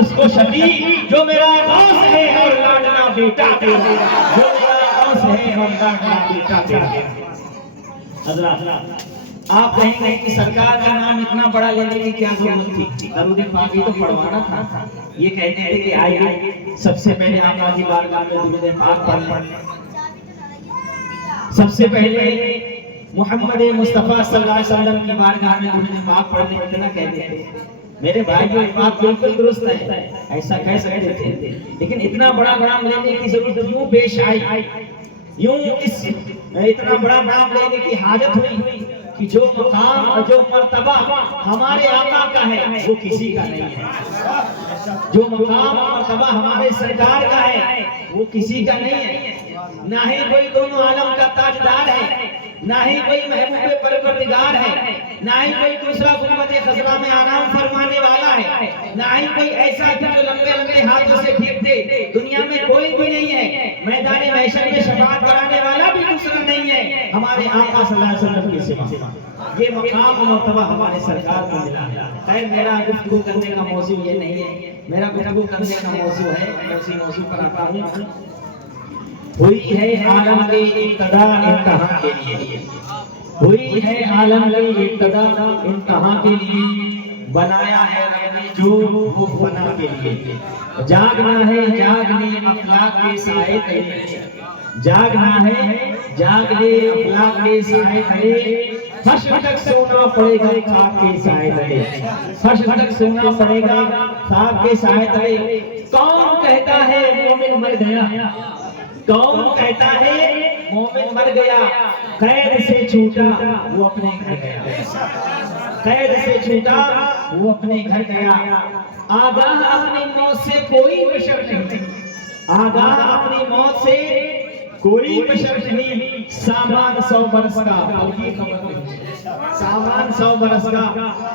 اس کو شفیع جو میرا غوث ہے اور لاڈلا بیٹا تیرا، جو میرا غوث ہے اور لاڈلا بیٹا تیرا۔ حضرات آپ کہیں گے کہ سرکار کا نام اتنا بڑا لینے کی کیا ضرورت تھی، درود پاک تو پڑھوانا تھا۔ یہ کہتے تھے کہ آئیے سب سے پہلے آپ کی بارگاہ میں درود پاک پڑھ لیں، سب سے پہلے محمد مصطفیٰ صلی اللہ علیہ وسلم کی بارگاہ میں درود پاک پڑھ لیں، اتنا کہتے تھے۔ میرے بھائی یہ بات بالکل درست ہے، ایسا کہہ سکتے تھے، لیکن اتنا بڑا نام لینے کی ضرورت یوں پیش آئی، یوں اتنا بڑا نام لینے کی حاجت ہوئی کہ جو مقام اور جو مرتبہ ہمارے آقا کا ہے وہ کسی کا نہیں ہے، جو مقام اور مرتبہ ہمارے سرکار کا ہے وہ کسی کا نہیں ہے، نہ ہی کوئی دونوں عالم کا تاجدار ہے، نہ ہی کوئی محبوب پروردگار ہے، نہ ہی کوئی دوسرا گنبد خضرا میں آرام فرمانے والا ہے، نہ ہی کوئی ایسا کہ جو لمبے لمبے ہاتھوں سے پھر دے، دنیا میں کوئی بھی نہیں ہے، میدان محشر میں شفاعت کرانے والا بھی دوسرا نہیں ہے ہمارے آقا صلی اللہ علیہ وسلم کے سوا۔ یہ مقام و مرتبہ ہمارے سرکار کو ملا ہے۔ خیر میرا گفتگو کرنے کا موضوع یہ نہیں ہے، میرا گفتگو کرنے کا موضوع ہے، میں اسی موضوع پر آتا ہوں۔ ہوئی ہے عالم کی ابتدا انتہا کے لیے، ہوئی ہے عالم کی ابتدا انتہا کے لیے، بنایا ہے رب نے جو وہ فنا کے لیے، جاگنا ہے جاگنے افلاک کے سائے تلے، جاگنا ہے جاگنے افلاک کے سائے تلے، فرش تک سونا پڑے گا خاک کے سائے تلے، فرش تک سونا پڑے گا خاک کے سائے تلے۔ کون کہتا ہے مومن مر گیا، کون کہتا ہے مومن مر گیا، قید سے چھوٹا وہ اپنے گھر گیا، قید سے چھوٹا وہ اپنے گھر گیا، آگاہ اپنی موت سے کوئی بشر نہیں، آگاہ اپنی موت سے کوئی بشر نہیں، سامان 100 برس کا پل کی خبر نہیں، سامان 100 برس کا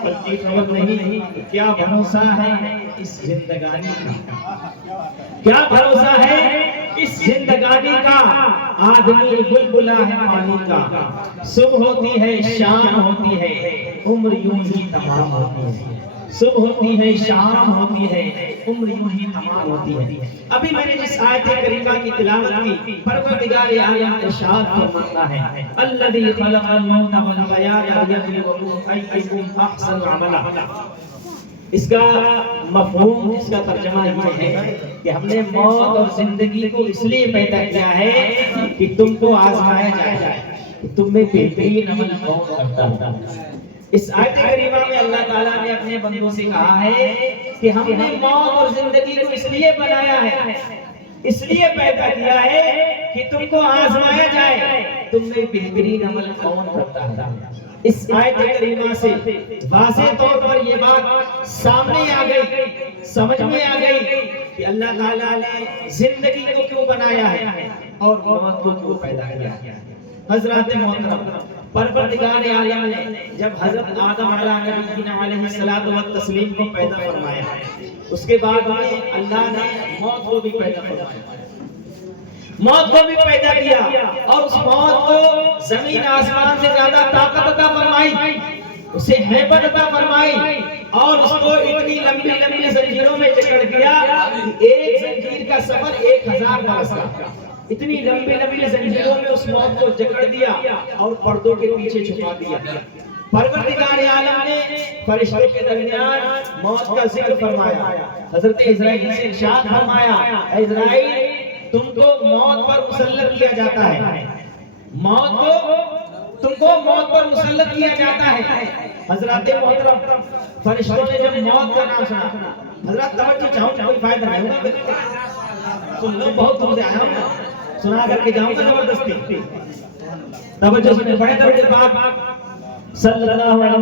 پل کی خبر نہیں، کیا بھروسہ ہے اس زندگانی کا، کیا بھروسہ ہے اس زندگانی کا، آدمی بلبلا ہے پانی کا، صبح ہوتی ہے شام ہوتی ہے، عمر یوں ہی تمام ہوتی ہے، صبح ہوتی ہے شام ہوتی ہے، عمر یوں ہی تمام ہوتی ہے۔ ابھی میں نے جس آیت کریمہ کی تلاوت کی، پروردگار عالم ارشاد فرماتا ہے الذی خلق الموت والحیات لیبلوکم ایکم احسن عملا۔ اس کا مفہوم، اس کا ترجمہ یہ ہے کہ ہم نے موت اور زندگی کو اس لیے پیدا کیا ہے کہ تم کو آزمایا جائے کہ تم میں بہترین عمل کون کرتا ہے۔ اس آیت کریمہ میں اللہ تعالیٰ نے اپنے بندوں سے کہا ہے کہ ہم نے موت اور زندگی کو اس لیے بنایا ہے، اس لیے پیدا کیا ہے کہ تم کو آزمایا جائے تم میں بہترین عمل کون کرتا ہے۔ اس آیت کریمہ سے واضح طور پر یہ بات سامنے آ گئی، سمجھ میں آ گئی کہ اللہ تعالیٰ نے زندگی کو کیوں بنایا ہے اور موت کو کیوں پیدا کیا ہے۔ حضرات محترم، پروردگار عالم نے جب حضرت آدم علیہ السلام والتسلیم کو پیدا فرمایا، اس کے بعد میں اللہ نے موت کو بھی پیدا فرمایا، موت کو بھی پیدا کیا، اور اس موت کو زمین آسمان سے زیادہ طاقت عطا فرمائی، اسے ہیبت عطا فرمائی، اور اس کو اتنی لمبی لمبی زنجیروں میں جکڑ دیا کہ ایک زنجیر کا سفر 1000 برس کا، اتنی لمبی لمبی زنجیروں میں اس موت کو جکڑ دیا اور پردوں کے پیچھے چھپا دیا۔ پروردگار عالم نے فرشتوں کے درمیان موت کا ذکر فرمایا، حضرت اسرائیل سے ارشاد فرمایا اے اسرائیل تم کو موت پر مسلط کیا جاتا ہے، موت کو تم کو موت پر مسلط کیا جاتا ہے۔ حضرات محترم، فرشتوں نے جب موت کا نام سنا، حضرات توجہ چاہوں گا، کوئی فائدہ نہیں ہوگا، سن لو، بہت دور سے آیا ہوں، سنا کر کے جاؤں گا زبردستی، توجہ سنیں، بڑے درجے پاک صلی اللہ علیہ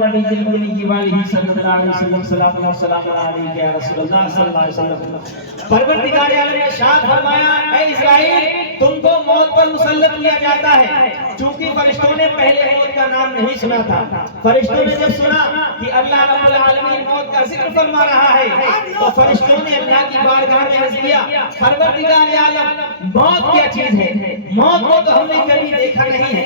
وآلہ صلی اللہ علیہ وسلم، صلاۃ اللہ وسلام علیہ یا رسول اللہ صلی اللہ علیہ وسلم۔ پروردگار عالم نے ارشاد فرمایا اے اسرائیل تم کو موت پر مسلط کیا جاتا ہے، چونکہ فرشتوں نے پہلے موت کا نام نہیں سنا تھا۔ فرشتوں نے جب سنا کہ اللہ رب العالمین موت کا ذکر فرما رہا ہے تو فرشتوں نے اللہ کی بارگاہ میں عرض کیا پروردگار عالم موت کیا چیز ہے، موت کو تو ہم نے کبھی دیکھا نہیں ہے،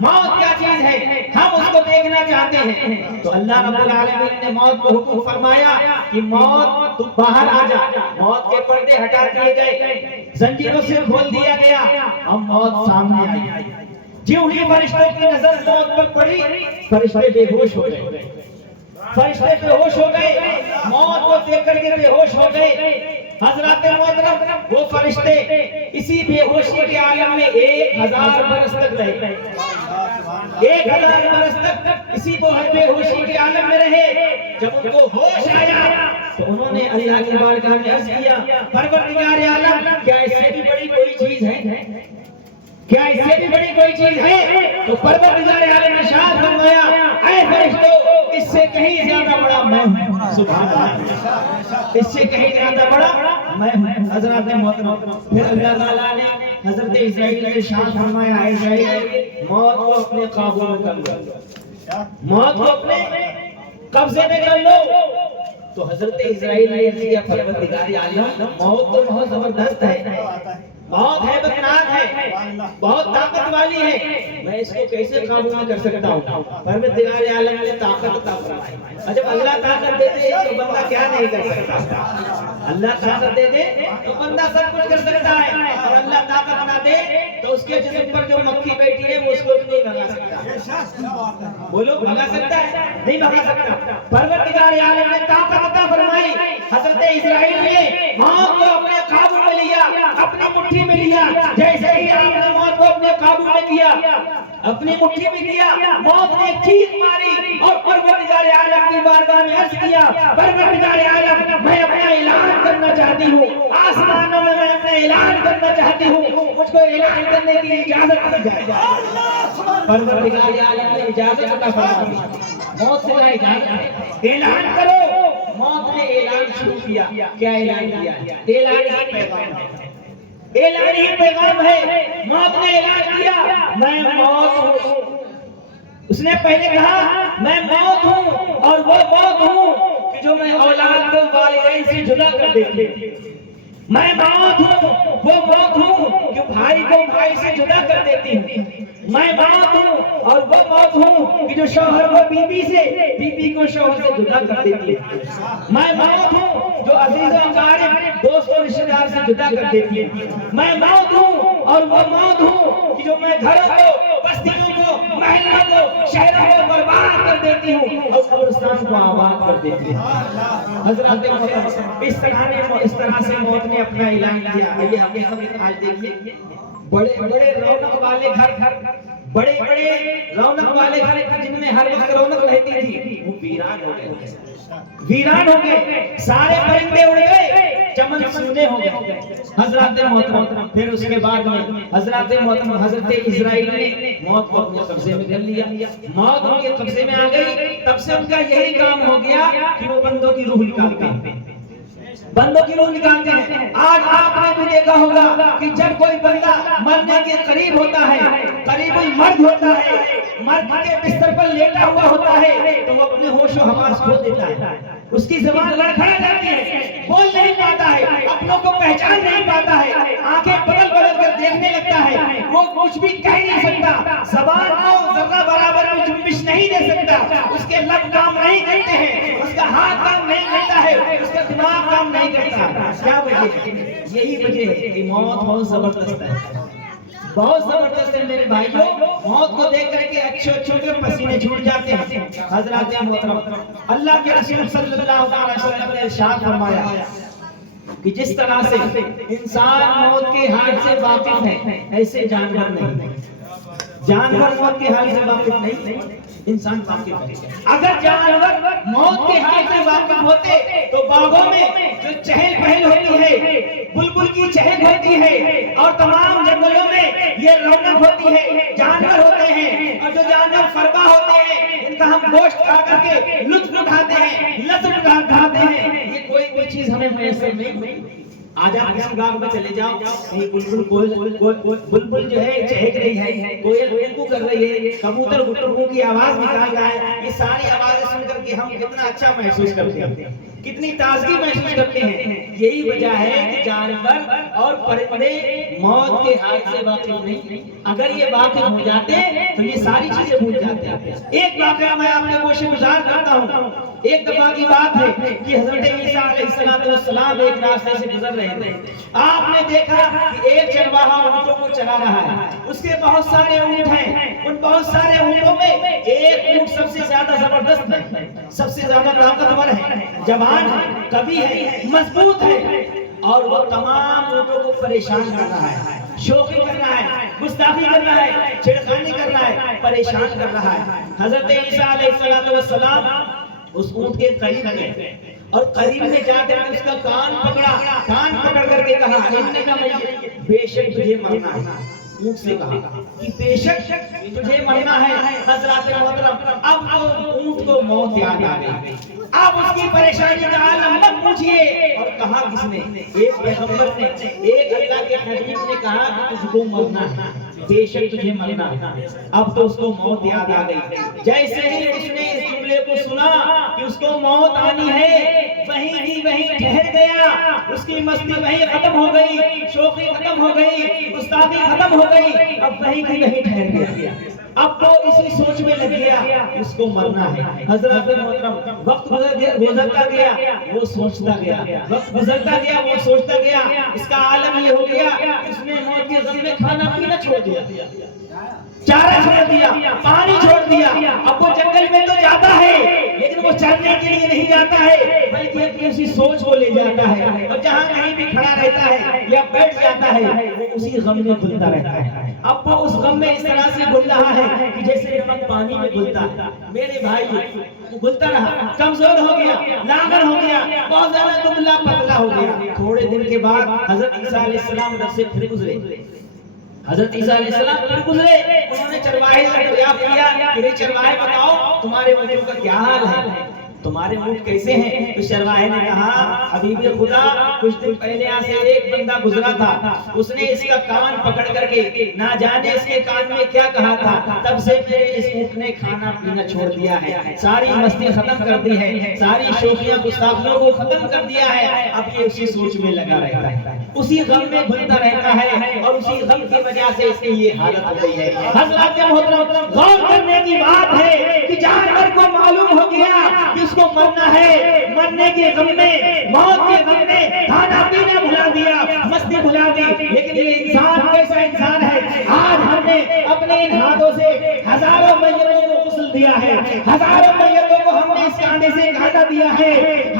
موت کیا چیز ہے، ہم اس کو دیکھنا چاہتے ہیں۔ تو اللہ رب العالمین نے موت کو حکم فرمایا کہ موت تو باہر آ جا، موت کے پردے ہٹا دیے گئے، زنجیروں سے کھول دیا گیا، اب موت سامنے آئی۔ جو ہی فرشتوں کی نظر موت پر پڑی، فرشتے بے ہوش ہو گئے، فرشتے بے ہوش ہو گئے، موت کو دیکھ کر کے بے ہوش ہو گئے۔ حضرات محترم وہ فرشتے اسی بے ہوشی کے عالم میں 1000 برس تک رہے، 1000 برس تک اسی بے ہوشی کے عالم میں رہے۔ جب ان کو ہوش آیا تو انہوں نے اللہ کی بارگاہ میں عرض کیا، پروردگار عالم کیا اس سے بھی بڑی کوئی چیز ہے، کیا اس سے بھی بڑی کوئی چیز ہے؟ تو پروردگار عالم نے ارشاد فرمایا، اے فرشتوں اس سے کہیں زیادہ بڑا میں ہوں۔ سبحان اللہ، اس سے کہیں زیادہ بڑا میں ہوں۔ حضرات محترم پھر اللہ تعالیٰ نے حضرت اسرائیل نے ارشاد فرمایا، اے اسرائیل موت کو اپنے قابو میں کر لو، موت کو اپنے قبضے میں کر لو۔ تو حضرت اسرائیل نے کیا، پروردگار عالم موت تو بہت زبردست ہے، بہت ہیبتناک ہے، بہت طاقت والی ہے، میں اس کو کیسے قابو میں کر سکتا ہوں؟ پروردگار عالم نے طاقت عطا فرمائی۔ اور جب اللہ طاقت دے دے تو بندہ کیا نہیں کر سکتا؟ اللہ طاقت دے دے تو بندہ سب کچھ کر سکتا ہے، اور اللہ طاقت نہ دے تو اس کے جسم پر جو مکھی بیٹھی ہے وہ اس کو نہیں بھگا سکتا۔ بولو بھگا سکتا ہے؟ نہیں بھگا سکتا۔ پروردگار عالم نے طاقت عطا فرمائی، حضرت اسرائیل نے موت کو اپنے قابو میں لیا، اپنی مٹھی میں لیا۔ جیسے ہی آپ نے موت کو اپنے قابو میں کیا، اپنی مٹھی میں لیا، موت نے چیخ ماری اور پروردگار عالم کی بارگاہ میں عرض کیا، پروردگار عالم میں اپنا اعلان کرنا چاہتی ہوں، آسمانوں میں میں اپنا اعلان کرنا چاہتی ہوں، مجھ کو اعلان کرنے کی اجازت دی جائے۔ پروردگار عالم نے اجازت عطا فرمائی، موت سے نہ اجازت، اعلان کرو۔ موت نے اعلان شروع کیا۔ کیا اعلان کیا؟ اعلان ہی پیغام ہے، اعلان ہی پیغام ہے۔ موت نے اعلان کیا، میں موت ہوں۔ اس نے پہلے کہا میں موت ہوں، اور وہ موت ہوں کہ جو میں اولاد کو والدین سے جدا کر دیتی ہوں۔ میں موت ہوں، وہ موت ہوں جو بھائی کو بھائی سے جدا کر دیتی ہوں۔ میں موت ہوں، اور وہ موت ہوں کہ جو شوہر کو بیوی سے، بیوی کو شوہر سے جدا کر دیتی ہے۔ میں موت ہوں جو عزیز و اقارب، دوست و رشتہ دار سے جدا کر دیتی ہے۔ میں موت ہوں، اور وہ موت ہوں کہ جو میں گھروں کو، بستیوں کو، محلوں کو، شہروں کو برباد کر دیتی ہوں اور قبرستان کو آباد کر دیتی ہوں۔ حضرات محترم اس طرح سے موت نے اپنا اعلان کیا۔ یہ حقیقت آج دیکھیے، بڑے بڑے رونق والے گھر، بڑے بڑے رونق والے گھر جن میں ہر وقت رونق رہتی تھی، وہ ویران ہو گئے، ویران ہو گئے، سارے پرندے اڑ گئے، چمن سونے ہو گئے۔ حضرات محترم پھر اس کے بعد میں حضرات محترم حضرت اسرائیل نے موت کو اپنے قبضے میں کر لیا۔ موت ان کے قبضے میں آ گئی، تب سے ان کا یہی کام ہو گیا کہ وہ بندوں کی روح نکالتے ہیں، بندوں کی روح نکالتے ہیں۔ آج آپ نے بھی دیکھا ہوگا کہ جب کوئی بندہ مرنے کے قریب ہوتا ہے، قریب المرگ ہوتا ہے، مرگ کے بستر پر لیٹا ہوا ہوتا ہے، تو وہ اپنے ہوش و حواس کھو دیتا ہے، اس کی زبان لڑکھڑا جاتی ہے، بول نہیں پاتا ہے، اپنوں کو پہچان نہیں پاتا ہے، آنکھیں بدل بدل کر دیکھنے لگتا ہے، وہ کچھ بھی کہہ نہیں سکتا، زبان کو ذرہ برابر بھی جنبش نہیں دے سکتا، اس کے لب کام نہیں کرتے ہیں، اس کا ہاتھ کام نہیں کرتا ہے، اس کا دماغ کام نہیں کرتا۔ کیا وجہ ہے؟ یہی وجہ ہے کہ موت بہت زبردست ہے، بہت زبردست ہے میرے بھائیوں۔ موت کو دیکھ کر کے اچھے اچھے کے پسینے چھوٹ جاتے ہیں۔ حضرات محترم اللہ کے رسول صلی اللہ علیہ وسلم نے ارشاد فرمایا کہ جس طرح سے انسان موت کے حال سے واقف ہے، ایسے جانور نہیں، جانور موت کے حال سے واقف نہیں، انسان واقف ہے۔ اگر جانور موت کے حال سے واقف ہوتے تو باغوں میں جو چہل پہل ہوتی ہے، بلبل کی چہل ہوتی ہے، اور تمام جنگلوں میں یہ رونق ہوتی ہے، جانور ہوتے ہیں، اور جو جانور فربا ہوتے ہیں، ان کا ہم گوشت کھا کر کے لطف اٹھاتے ہیں، لذت اٹھاتے ہیں، یہ کوئی بھی چیز ہمیں میسر نہیں آج آپ کسی باغ میں چلے جاؤ، کہیں بلبل جو ہے چہک رہی ہے، کوئل گو کر رہی ہے، کبوتر گٹرگو کی آواز نکال رہا ہے، یہ ساری آوازیں سن کر کے ہم کتنا اچھا محسوس کرتے ہیں، کتنی تازگی محسوس کرتے ہیں۔ یہی وجہ ہے کہ جانور اور پرندے موت کے حال سے واقف نہیں، اگر یہ واقف ہو جاتے تو یہ ساری چیزیں بھول جاتے۔ ایک واقعہ میں آپ کے گوشے گزار کرتا ہوں۔ ایک دفعہ کی بات ہے کہ حضرت عیسیٰ علیہ السلام ایک راستے سے گزر رہے تھے۔ آپ نے دیکھا کہ ایک چرواہا اونٹوں کو چلا رہا ہے، اس کے بہت سارے اونٹ ہیں، ان بہت سارے اونٹوں میں ایک اونٹ سب سے زیادہ زبردست ہے، سب سے زیادہ طاقتور ہے، جوان ہے، قوی ہے، مضبوط ہے، اور وہ تمام اونٹوں کو پریشان کر رہا ہے، شوخی کر رہا ہے، گستاخی کر رہا ہے، چھڑخانی کر رہا ہے، پریشان کر رہا ہے۔ حضرت عیسیٰ علیہ السلام اس اونٹ کے قریب گئے اور قریب میں جا کر اس کا کان پکڑا، کان پکڑ کر کے کہا، بے شک تجھے مرنا ہے۔ اونٹ سے کہا کہ بے شک تجھے مرنا ہے۔ حضرات محترم، اب اونٹ کو موت یاد آ گئی، اب اس کی پریشانی کا عالم مت پوچھئے۔ اور کہا کس نے؟ ایک پیغمبر نے، ایک اللہ کے حبیب نے کہا کہ تجھ کو مرنا ہے، بے شک تجھے مرنا ہے۔ اب تو اس کو موت یاد آ گئی۔ جیسے ہی اس نے اس جملے کو سنا کہ اس کو موت آنی ہے، وہیں ہی وہیں ٹھہر گیا، اس کی مستی وہیں ختم ہو گئی، شوخی ختم ہو گئی، گستاخی ختم ہو گئی، اب وہیں کی وہیں ٹھہر گیا۔ اب وہ اسی سوچ میں لگ گیا اس کو مرنا ہے۔ حضرات محترم، وقت گزرتا گیا، وہ سوچتا گیا، وقت گزرتا گیا، وہ سوچتا گیا، اس کا عالم یہ ہو گیا کہ اس نے موت کے غم میں کھانا پینا چھوڑ دیا، چارہ چھوڑ دیا، پانی چھوڑ دیا۔ اب وہ جنگل میں تو جاتا ہے لیکن وہ چرنے کے لیے نہیں جاتا ہے، بلکہ اپنی اسی سوچ کو لے جاتا ہے، اور جہاں کہیں بھی کھڑا رہتا ہے یا بیٹھ جاتا ہے وہ اسی غم میں گھلتا رہتا ہے۔ اب وہ اس غم میں اس طرح سے گھل رہا ہے کہ جیسے نمک پانی میں گھلتا ہے۔ میرے بھائی، وہ گھلتا رہا، کمزور ہو گیا، لاغر ہو گیا، بہت زیادہ دبلا پتلا ہو گیا۔ تھوڑے دن کے بعد حضرت عیسیٰ علیہ السلام ادھر سے پھر گزرے، حضرت عیسیٰ علیہ السلام پھر گزرے، انہوں نے چرواہے سے دریافت کیا کہ چرواہے بتاؤ تمہارے اونٹوں کا کیا حال ہے، تمہارے اونٹ کیسے ہیں؟ تو چرواہے نے کہا، حبیب خدا، کچھ دن پہلے یہاں سے ایک بندہ گزرا تھا، اس نے اس کا کان پکڑ کر کے نہ جانے اس کے کان میں کیا کہا تھا، تب سے میرے اس اونٹ نے کھانا پینا چھوڑ دیا ہے، ساری مستی ختم کر دی ہے، ساری شوخیاں گستاخیوں کو ختم کر دیا ہے۔ اب یہ اسی سوچ میں لگا رہتا ہے، اسی غم میں گھلتا رہتا ہے، اور اسی غم کی وجہ سے اس کی یہ حالت ہو گئی ہے۔ حضرات محترم، غور کرنے کی بات ہے کہ جانور کو معلوم ہو گیا کہ اس کو مرنا ہے، مرنے کے غم میں، موت کے غم میں کھانا پینا بھلا دیا، مستی بھلا دی، لیکن یہ انسان کیسا انسان ہے؟ آج ہم نے اپنے ان ہاتھوں سے ہزاروں میتوں کو غسل دیا ہے، ہزاروں میتوں کو ہم نے اس کانٹے سے کاٹا دیا ہے،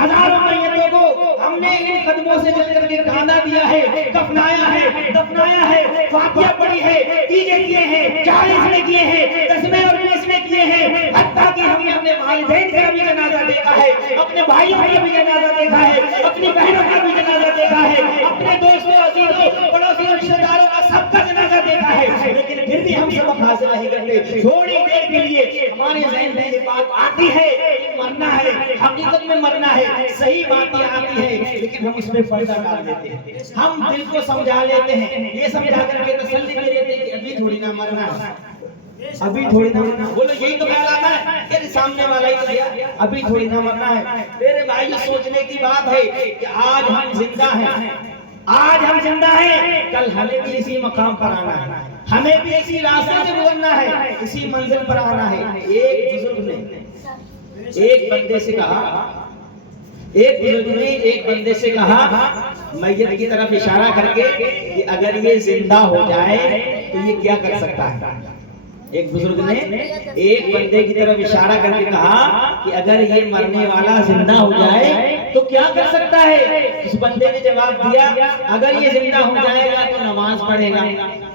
ہزاروں میتوں کو ہم نے ان قدموں سے چل کر کے کانا دیا ہے، دفنایا ہے، دفنایا ہے، فاتحہ پڑھی ہے، تیجے کیے ہیں، 40 میں کیے ہیں، 10 میں اور 20 میں کیے ہیں، حتیٰ کہ ہم نے اپنے والدین کا بھی جنازہ دیکھا ہے، اپنے بھائیوں کا بھی جنازہ دیکھا ہے، اپنی بہنوں کا بھی جنازہ دیکھا ہے، اپنے دوستوں، عزیزوں، پڑوسیوں، رشتہ داروں کا سب کا جنازہ دیکھا ہے، لیکن پھر بھی ہم سبق حاصل نہیں کرتے۔ تھوڑی دیر کے لیے ہمارے ذہن میں یہ بات آتی ہے کہ مرنا ہے، حقیقت میں مرنا ہے، صحیح باتیں آتی ہے، لیکن ہم اس میں پردہ ڈال دیتے ہیں، ہم دل کو سمجھا لیتے ہیں، یہ سمجھا کر کے تسلی دے دیتے ہیں کہ ابھی تھوڑی نہ مرنا ہے، ابھی تھوڑی نہ مرنا، بولو یہی تو خیال آتا ہے، تیرے سامنے والا ہی تو گیا، ابھی تھوڑی نہ مرنا ہے۔ میرے بھائی، سوچنے کی بات ہے کہ آج ہم زندہ ہیں، آج ہم زندہ ہیں، کل ہمیں بھی اسی مقام پر آنا ہے، ہمیں بھی اسی راستے سے گزرنا ہے، اسی منزل پر آنا ہے۔ ایک بزرگ نے ایک بندے سے کہا، ایک بزرگ نے ایک بندے سے کہا، میت کی طرف اشارہ کر کے کہ اگر یہ زندہ ہو جائے تو یہ کیا کر سکتا ہے؟ ایک بزرگ نے ایک بندے کی طرف اشارہ کر کے کہا کہ اگر یہ مرنے والا زندہ ہو جائے تو کیا کر سکتا ہے؟ اس بندے نے جواب دیا، اگر یہ زندہ ہو جائے گا تو نماز پڑھے گا،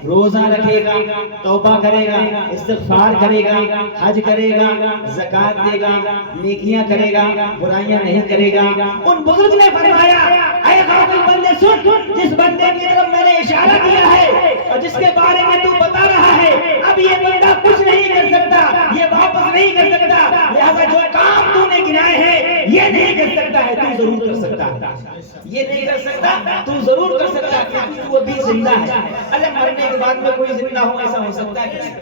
روزہ رکھے گا، توبہ کرے گا، استغفار کرے گا، حج کرے گا، زکات دے گا، نیکیاں کرے گا، برائیاں نہیں کرے گا۔ ان بزرگ نے فرمایا، اے غافل بندے سن، جس بندے کی طرف میں نے اشارہ کیا ہے اور جس کے بارے میں تو بتا رہا ہے، اب یہ بندہ کچھ نہیں کر سکتا، یہ واپس نہیں کر سکتا، لہذا جو کام تو نے گنائے ہیں یہ نہیں کر سکتا ہے تو ضرور کر سکتا ہے، یہ نہیں کر سکتا تو ضرور کر سکتا ہے، کیونکہ تو ابھی زندہ ہے۔ اللہ مرنے کے بعد میں کوئی زندہ ہو، ایسا ہو سکتا ہے؟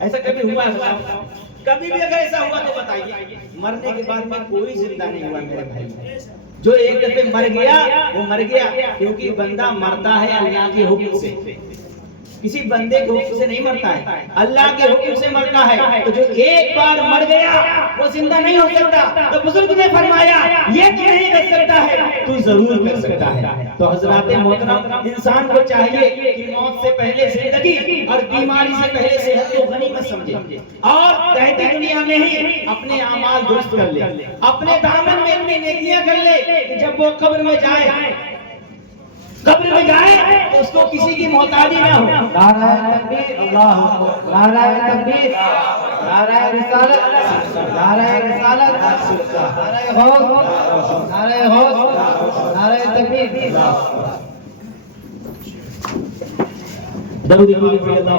ایسا کبھی ہوا ہے؟ بتاؤ کبھی بھی اگر ایسا ہوا تو بتائیے۔ مرنے کے بعد میں کوئی زندہ نہیں ہوا میرے بھائی۔ جو ایک دفعہ مر گیا وہ مر گیا، کیونکہ بندہ مرتا ہے اللہ کے حکم سے، کسی بندے کے حکم سے نہیں مرتا ہے، اللہ کے حکم سے مرتا ہے۔ تو جو ایک بار مر گیا وہ زندہ نہیں ہو سکتا۔ تو بزرگ نے فرمایا یہ تو نہیں کر سکتا ہے تو ضرور کر سکتا ہے۔ تو حضرات محترم، انسان کو چاہیے کہ موت سے پہلے زندگی اور بیماری سے پہلے صحت کو غنیمت سمجھے، اور رہتی دنیا میں ہی اپنے اعمال درست کر لے، اپنے دامن میں اپنی نیکیاں کر لے کہ جب وہ قبر میں جائے تو اس کو کسی کی محتاجی نہ ہو۔ نعرہ تکبیر، اللہ اکبر، نعرہ تکبیر، نعرہ رسالت، نعرہ رسالت، نعرہ غوث، نعرہ غوث، نعرہ تکبیر۔ درود اللہ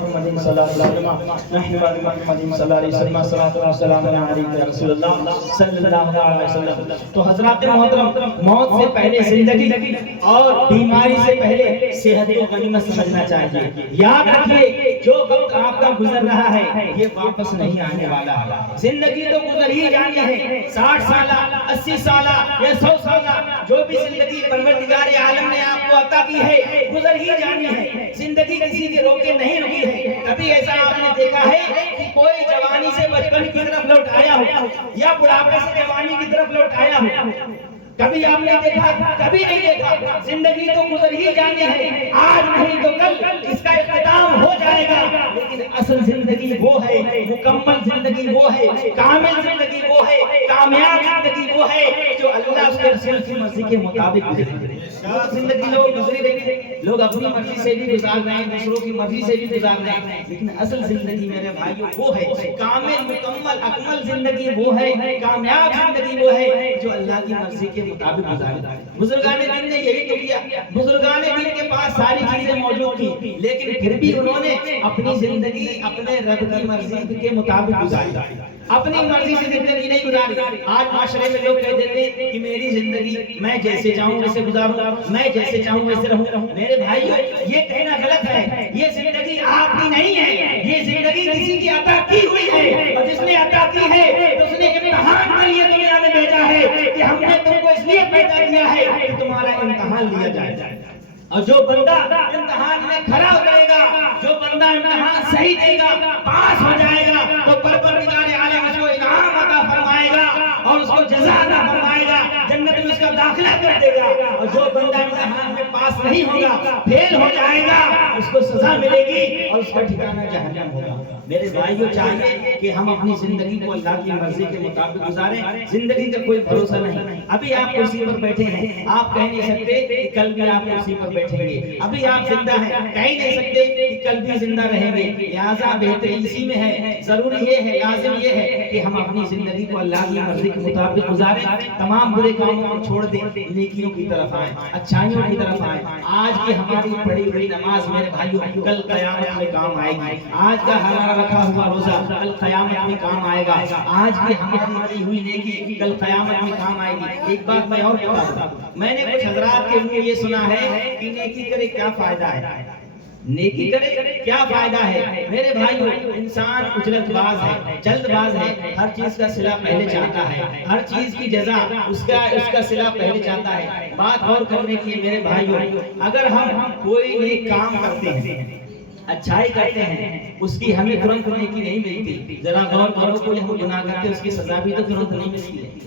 محمد صلی اللہ علیہ وسلم، نحن محمد صلی اللہ علیہ وسلم، الصلاۃ والسلام علیک یا رسول اللہ صلی اللہ علیہ وسلم۔ تو حضرات محترم، موت سے پہلے زندگی اور بیماری سے پہلے صحت کو غنیمت سمجھنا چاہیے۔ یاد رکھیے جو وقت آپ کا گزر رہا ہے یہ واپس نہیں آنے والا ہے۔ زندگی تو گزر ہی جانی ہے، 60 سالہ، 80 سالہ یا 100 سالہ، جو بھی زندگی پروردگار عالم نے آپ کو عطا کی ہے گزر ہی جانی ہے۔ زندگی کسی کی روکے نہیں رکی ہے۔ کبھی ایسا آپ نے دیکھا ہے کہ کوئی جوانی سے بچپن کی طرف لوٹ آیا ہو یا بڑھاپے سے جوانی کی طرف لوٹ آیا ہو؟ کبھی آپ نے دیکھا؟ کبھی نہیں دیکھا۔ زندگی تو گزر ہی جانی ہے، آج نہیں تو کل اس کا اختتام ہو جائے گا، لیکن اصل زندگی وہ ہے، مکمل زندگی وہ ہے، کامل زندگی وہ ہے، کامیاب زندگی وہ ہے جو اللہ اس کے رسول کی مرضی کے مطابق گزرے۔ زندگی لوگ گزری رہے ہیں، لوگ اپنی مرضی سے بھی گزار رہے ہیں، دوسروں کی مرضی سے بھی گزار رہے ہیں، لیکن اصل زندگی میرے بھائیوں وہ ہے، کامل مکمل اکمل زندگی وہ ہے، کامیاب زندگی وہ ہے جو اللہ کی مرضی کے مطابق گزارے۔ بزرگان دین نے یہی تو کیا۔ بزرگان دین کے پاس ساری چیزیں موجود تھیں، لیکن پھر بھی انہوں نے اپنی زندگی اپنے رب کی مرضی کے مطابق گزاری، اپنی مرضی سے زندگی نہیں گزاری۔ آج معاشرے میں لوگ کہہ دیتے ہیں کہ میری زندگی میں جیسے چاہوں ویسے گزاروں، میں جیسے چاہوں ویسے رہوں۔ میرے بھائیو یہ کہنا غلط ہے، یہ زندگی آپ کی نہیں ہے، یہ زندگی کسی کی عطا کی ہوئی ہے، اور جس نے عطا کی ہے تو اس نے امتحان کے لیے دنیا میں بھیجا ہے کہ ہم نے تم کو اس لیے پیدا کیا ہے کہ تمہارا امتحان لیا جائے۔ اور جو بندہ امتحان میں کھڑا اترے گا، جو بندہ امتحان صحیح دے گا، پاس ہو جائے گا، تو پروردگار عالم اس کو انعام عطا فرمائے گا اور اس کو جزا عطا فرمائے گا، جنت میں اس کا داخلہ کر دے گا۔ اور جو بندہ امتحان میں پاس نہیں ہوگا، فیل ہو جائے گا، اس کو سزا ملے گی اور اس کا ٹھکانہ جہنم ہوگا۔ میرے بھائیو چاہیے کہ ہم اپنی زندگی کو اللہ کی مرضی کے مطابق گزاریں۔ زندگی کا کوئی بھروسہ نہیں۔ ابھی آپ کرسی پر بیٹھے ہیں، آپ کہہ نہیں سکتے کہ کل بھی آپ کرسی پر بیٹھیں گے۔ ابھی آپ زندہ ہیں، کہہ نہیں سکتے کہ کل بھی زندہ رہیں گے۔ لہٰذا بہتر اسی میں ہے، ضروری یہ ہے، لازم یہ ہے کہ ہم اپنی زندگی کو اللہ کی مرضی کے مطابق گزاریں، تمام برے کاموں کو چھوڑ دیں، نیکیوں کی طرف آئیں، اچھائیوں کی طرف آئیں۔ آج کی ہماری پڑھی ہوئی نماز میرے بھائیو کل قیامت میں کام آئے گی۔ آج کا ہمارا رکھا ہوا روزہ کل قیامت میں کام آئے گا۔ آج کی ہماری کی ہوئی نیکی کل قیامت میں کام آئے گی۔ ایک بات میں اور بتا دوں، میں نے کچھ حضرات کے منہ یہ سنا ہے کہ نیکی کرے کیا فائدہ ہے، نیکی کرے کیا فائدہ ہے۔ میرے بھائیو انسان اجلت باز ہے، جلد باز ہے، ہر چیز کا صلہ پہلے چاہتا ہے، ہر چیز کی جزا اس کا صلہ پہلے چاہتا ہے۔ بات غور کرنے کی میرے بھائیو، اگر ہم کوئی نیک کام کرتے ہیں، اچھائی کرتے ہیں، اس کی ہمیں ترنت نیکی نہیں ملتی۔ ذرا غور کرو، کوئی ہم گناہ کرتے ہیں اس کی سزا بھی تو ترنت نہیں ملتی ہے۔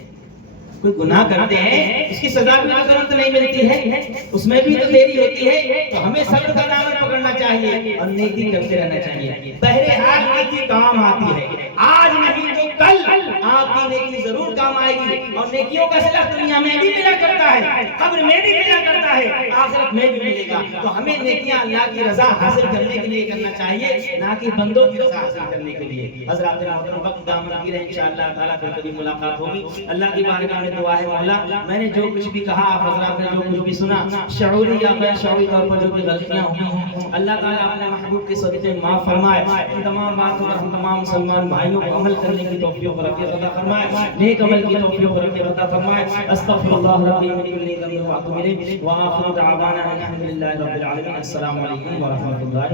کوئی گناہ کرتے ہیں اس کی سزا بھی تو ترنت نہیں ملتی ہے، اس میں بھی تو دیری ہوتی ہے۔ تو ہمیں صبر کا دامن پکڑنا چاہیے اور نیکی کرتے رہنا چاہیے۔ بہرحال نیکی کام آتی ہے، آج نہیں تو کل آپ کی نیکی ضرور کام آئے گی، اور نیکیوں کا صلہ دنیا میں بھی ملا کرتا ہے، قبر میں بھی ملا کرتا ہے۔ آخرت میں بھی ملے گا۔ تو ہمیں نیکیاں اللہ کی رضا حاصل کرنے کے لیے کرنا چاہیے، نہ کہ بندوں کی رضا حاصل کرنے کے لیے۔ حضرات محترم وقت دامن گیر ہے، انشاءاللہ تعالیٰ پھر کبھی ملاقات ہوگی۔ اللہ کی بارگاہ میں دعا ہے مولا میں نے جو کچھ بھی کہا، آپ حضرات نے جو کچھ بھی سنا، شعوری یا غیر شعوری طور پر جو بھی غلطیاں ہوئی ہیں، اللہ تعالیٰ اپنے محبوب کے صدقے معاف فرمائے۔ ان تمام باتوں پر ہم تمام مسلمان بھائیوں کو عمل کرنے کی توفیق و عافیت عطا فرمائے، نیک عمل کی توفیق و عافیت عطا فرمائے۔ استغفر اللہ ربی من کل ذنب واتوب الیہ، وآخر دعوانا الحمد للہ رب العالمین۔ السلام علیکم ورحمۃ اللہ۔